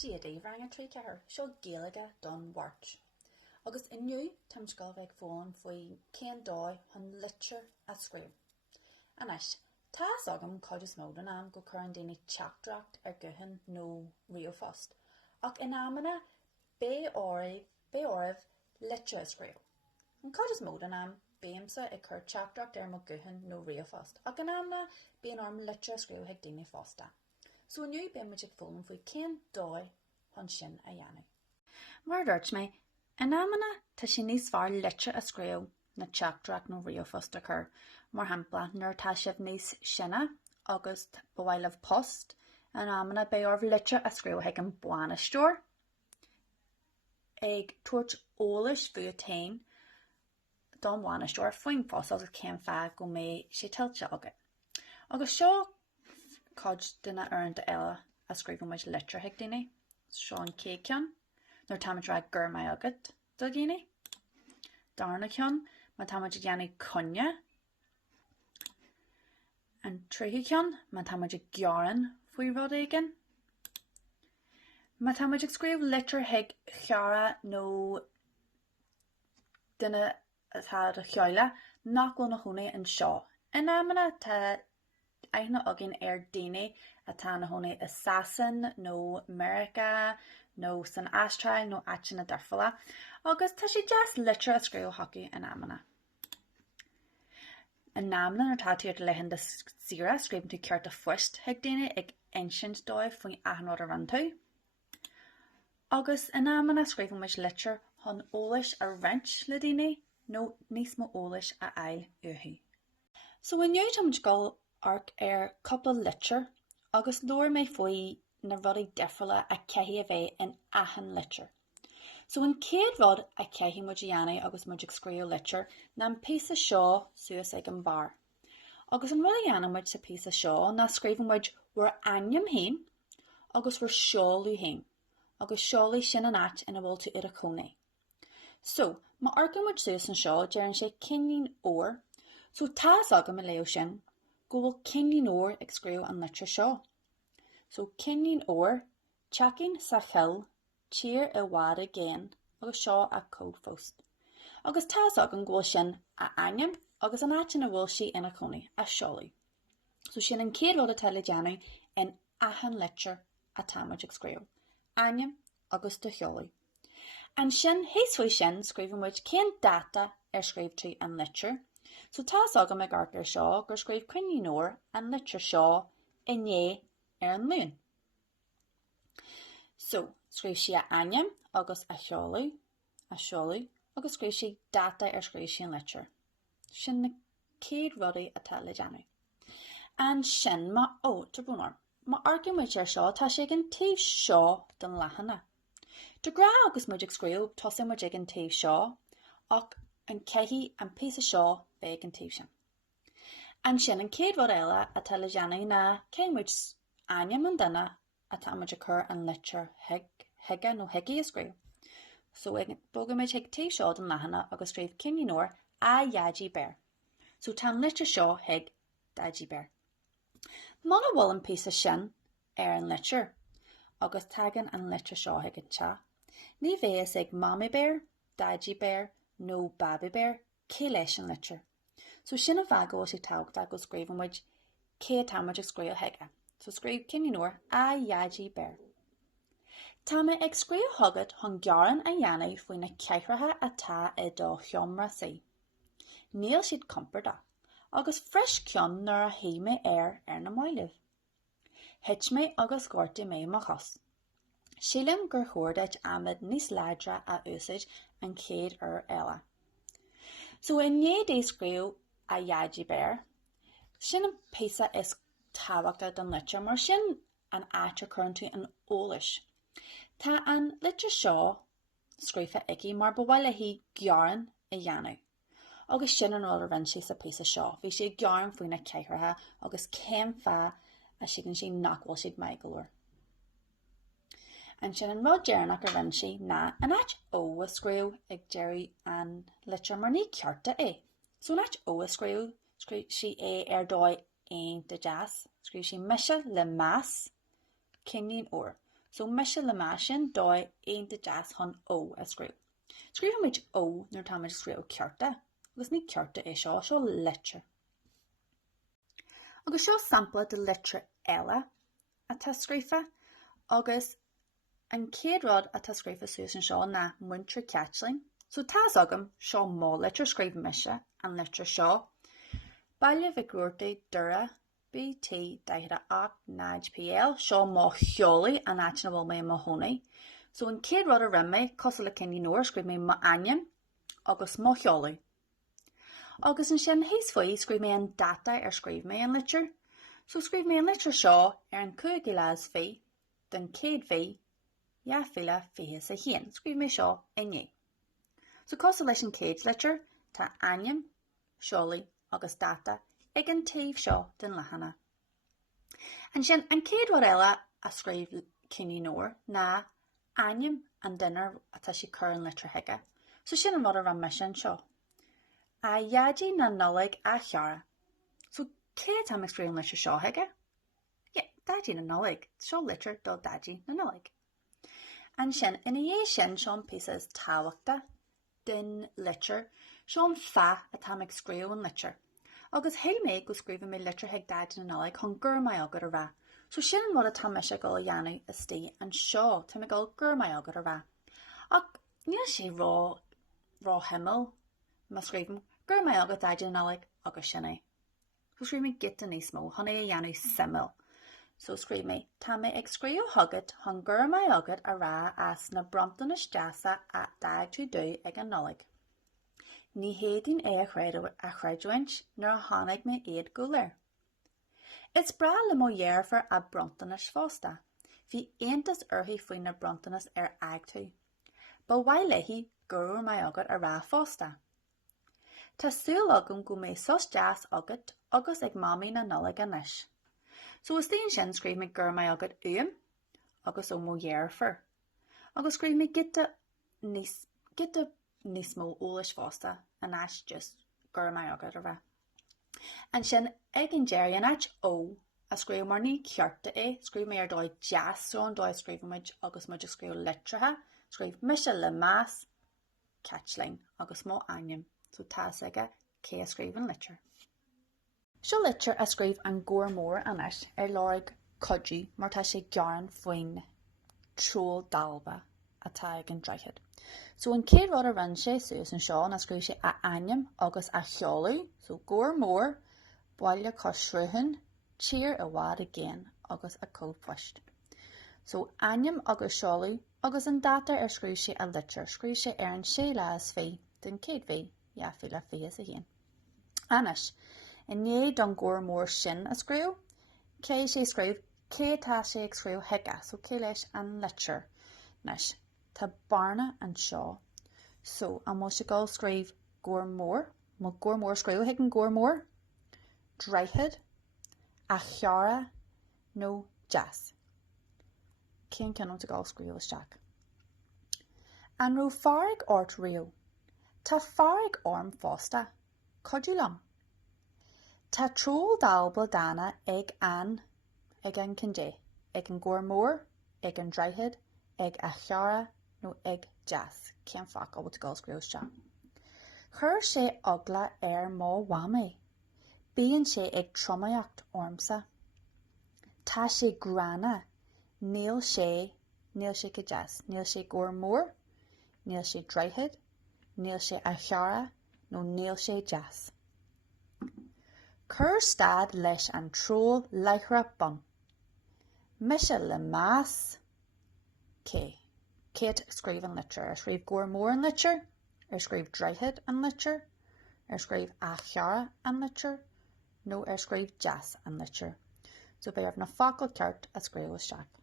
G2 rang a trí cethir seo Gaeilge don Bhairt. Agus inniu tam scoil bheith fóin faoi cén dói chun litrear a scríobh. Anis, tá agam coideas módan am go chuireann daoine teachtracht ar gcuthain nó riamhphost, ach in amana bé oribh litrear a scríobh. An coideas módan am béamsa i chur teachtracht ar mo gcuthain nó riamhphost, ach in amana bíon orm litrear a scríobh ag daoine fósta. So inniu bé muid ag fóin faoi cén dói chun sin a dhéanamh. Mar dúirt mé, in amana tá sin níos fearr litrear a scríobh na teachtracht nó riamhphost a chur, mar hampla nuair tá sibh níos sinne agus bhfuilimh post, in amana bé ormh litrear a scríobh ag an buanaisteoir, ag tuairt eolais faoi tain don buanaisteoir faoin post agus cén feadh go mbeidh sé tiltte agat. Agus seo cod duine uaireanta eile a scríobh muid litrear ag daoine, seo an cé ceann, nuair tá muid rá gur mé agat do dhaoine. Darna ceann, má tá muid ag dhéanamh conne. An tríú ceann, má tá muid ag gearan faoi rud éigin. Má tá muid ag scríobh litrear ag cheara nó duine atá a cheáile nach bhfuil na húnaí an seo. In amana tá aithne agin ar daoine atá na húnaí Assassin nó America nó San Astral nó aitin na darfala, agus tá sé deas litrear a scríobh hoci in amana. In amana ar tá tú ar leithin de sira scríobn tú ceart a fuist ag daoine ag ancient dóibh faoin aithneád a ran tú. Agus in amana scríobh muid litrear chun eolais a rint le daoine nó níos mó eolais a aghaidh uathu. So inniu tá muid gol arc ar coppla litrear agus leir mé faoi na rudaí difriúla a ceithí a bheith in aithin litrear. So an céad rud a ceithí muid a dhéanamh agus muid ag scríobh litrear ná an píosa seo suas ag an bar. Agus an rud a dhéanamh muid sa píosa seo ná scríobh muid bhar ainm hain agus bhar seolú hain, agus seolú sin an áit ina bhfuil tú ar a cónaí. So, má arcam muid suas an seo dearann sé cinnín óir, so tá agam i leo sin go bhfuil cinnín óir ag scríobh an litrear seo. So cinnín óir, teacinn sa chill, tír i bhfad géin agus seo a cód fóst. Agus tá agam go bhfuil sin a ainm agus an áit ina bhfuil sí ina cónaí a seolú. So sin an céad rud atá le déanamh in aithin litrear atá muid ag scríobh. Ainm agus do cheolú. An sin héas faoi sin scríobh muid cén data ar scríobh tú an litrear. So tá agam ag arc ar seo gur scríobh cinnín óir an litrear seo inné ar an lún. So scríobh si a ainm agus a seolú, agus scríobh si data ar scríobh si an litrear. Sin na céad rudaí atá le déanamh. An sin má tribúnar. Má arcam muid ar seo tá sé an taobh seo don leathanna. De gra agus muid ag scríobh tosa muid ag an taobh seo, ach an ceithí an píosa seo bheith an taobh sin. An sin an céad rud eile atá le déanamh ná cén muid ainm an duine atá muid a chur an litrear hiige nó hiigi a scríobh. So ag bóga muid ag taobh seo don leathanna agus scríobh cinnín óir a Gaeilge bear. So tá an litrear seo hiig Gaeilge bear. Mána bhfuil an píosa sin ar an litrear, agus tagan an litrear seo hiig an te. Ní bheas ag Mommy bear, Gaeilge bear nó Baby bear cé leis an litrear. So sin a bhagó sé tácht agus scríobh muid cé tá muid ag scríobh hiige. So scríobh cinnín óir a Gaeilge bear. Tá mé ag scríobh thugad chun gearan a dhéanamh faoi na ceithrithe atá i do cheomra sí. Níl siad compar da, agus fris ceann nuair a hí mé ar na máilimh. Hit mé agus gorta mé má chos. Sílim gur chuirdeid amid níos láidre a úsáid an céad ar eile. So in néad é scríobh a Gaeilge bear, sin an píosa is tábhachta don litrear mar sin an áit a chuireann tú an eolais. Tá an litrear seo scríofa igi mar bhfuil a hí gearan i dhéanamh. Agus sin an rud a rin sé sa píosa seo. Bhí sé gearan faoin na ceithrithe agus cén feadh a sigann sí nach bhfuil siad mbeidh go leor. An sin an rud dearnach a rin sí ná an áit ó a scríobh ag deireadh an litrear mar ní cearta é. So an áit ó a scríobh sí é ar dóid aon de jazz, scríobh sí mise le más cinnín óir. So mise le más sin dói aonta jazz chun ó a screw. Scríbh muid ó nuair tá muid scríú cearta, agus ní cearta é seo letter. Agus seo sampla de letter eile a tá scrífa, agus an céad rud a tá scrífa suas an seo na muintir catchling. So tás agam seo má letter scríb mise an letter seo. Baile bhicúirtaí dura BT daithre 8 PL seo má cheolaí an áitina bhfuil mé má hónaí. So an céad rud a rimé cosla le cinní nóir scríb mé má aim agus má cheolaí. Agus an sin híos faoi scríb mé an data scríb mé an letter. So scríb mé an letter seo an 2 glas fí den céad fí ja fila fí sa chéan. Scríb mé seo inné. So cosla leis an céad letter tá aim, cheolaí agus data ag an taobh seo den lehanana. An sin an céad rud eile a scríb cinní nóir na aim an duine atá si chur an letter heige. So sin an rud a ran mission seo. A iadí na nollaig a cheara. So cé tá scríb an letter seo heige? Yeah, dadí na nollaig. Seo letter do dadí na nollaig. An sin ina dhé sin seán pieces táhachta den letter seán fa a tá scríú an letter. Agus hé mé go scríbh mé letter heag dadí na nollaig chun gur mai agad a rá. So sin rud a tá meise go dhéanú is tí an seo tá go gur mai agad a rá. Ach níl sé rá himil má scríbm gur mai agad dadí na nollaig agus sinna. So scríb mé git a níos mó chun é dhéanú simil. So scríb mé tá mé ag scríú hagad chun gur mai agad a rá as na brontanas deasa a dag tú dú ag an nollaig. Ní héadín é a chreidúint nar a tháinig mé iad go léir. It's bra le mó dhearfar a brontanas fásta. Bhí aontas orthaí faoin na brontanas ag tú. Ba bhaid leithí gur mai agad a rá fásta. Tá súil agam go mé sos deas agad agus ag mamí na nollaig anois. So is tíon sin scríb mé gur mai agad agus ó mó dhearfar. Agus scríb mé gite níos mó ólas fásta an as just gur mai agad a rá. An sin ag an déir an áit ó a scríú mar ní cearta é, scríb mé ar dóid jazz so an dóid scríb muid agus muid a scríú letrathe, scríb mise le más catchling agus mó aim. So tá aige cé a scríb an letter. Seo letter a scríb an gcóir mór anois ar láig codí mar tá sé gearan faoin trúil dalba atá ag an dreichead. So an céad rud a ran sé suas an seo a scríb sé a aim agus a cheolaí, so gcóir mór, baile cosrúthain, tír a bhád a géan agus a cóphaist. So aim agus cheolaí agus an data scríb sé a letter, scríb sé ar an sé leas fí den céad fí, ja fila fí a géan. Anois, in né don gcóir mór sin a scríú, cé sé scríb cé tá sé ag scríú heige, so cé leis an letter. Nes, tá barna an seo. So, an mó se gáil scríb gcóir mór, má gcóir mór scríú heag an gcóir mór, dreichead, a cheara, nó jazz. Cén ceann te gáil scríú isteach. An rú farrig ort riú. Tá farrig orm fásta, codú lam. Tá trúil dalba dana ag an cindé, ag an gcóir mór, ag an dreichead, ag a cheara nó ag jazz. Cén fach ó te gáil scríú isteach. Chur sé ogla ar má wamé. Bíonn sé ag tromaíocht ormsa. Tá sé grana, níl sé go jazz, níl sé gcóir mór, níl sé dreichead, níl sé a cheara nó níl sé jazz. Chur stad leis an trúil leithre bon. Mise le más cé. Céad scríb an letter, ar scríb gcóir mór an letter, ar scríb dreichead an letter, ar scríb a cheara an letter, nó ar scríb jazz an letter. So beirh na focail ceart a scríú isteach.